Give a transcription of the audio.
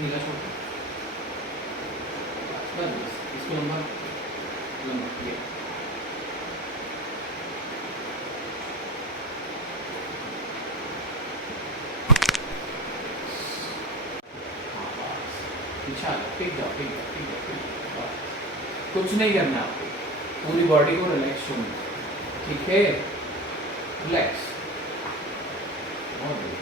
नीला छोटा बस इसको लंबा लंबा ये पीछा टिक जाओ टिक जाओ टिक जाओ टिक जाओ कुछ नहीं करना आपको पूरी बॉडी को रिलैक्स छोड़ना ठीक है रिलैक्स बहुत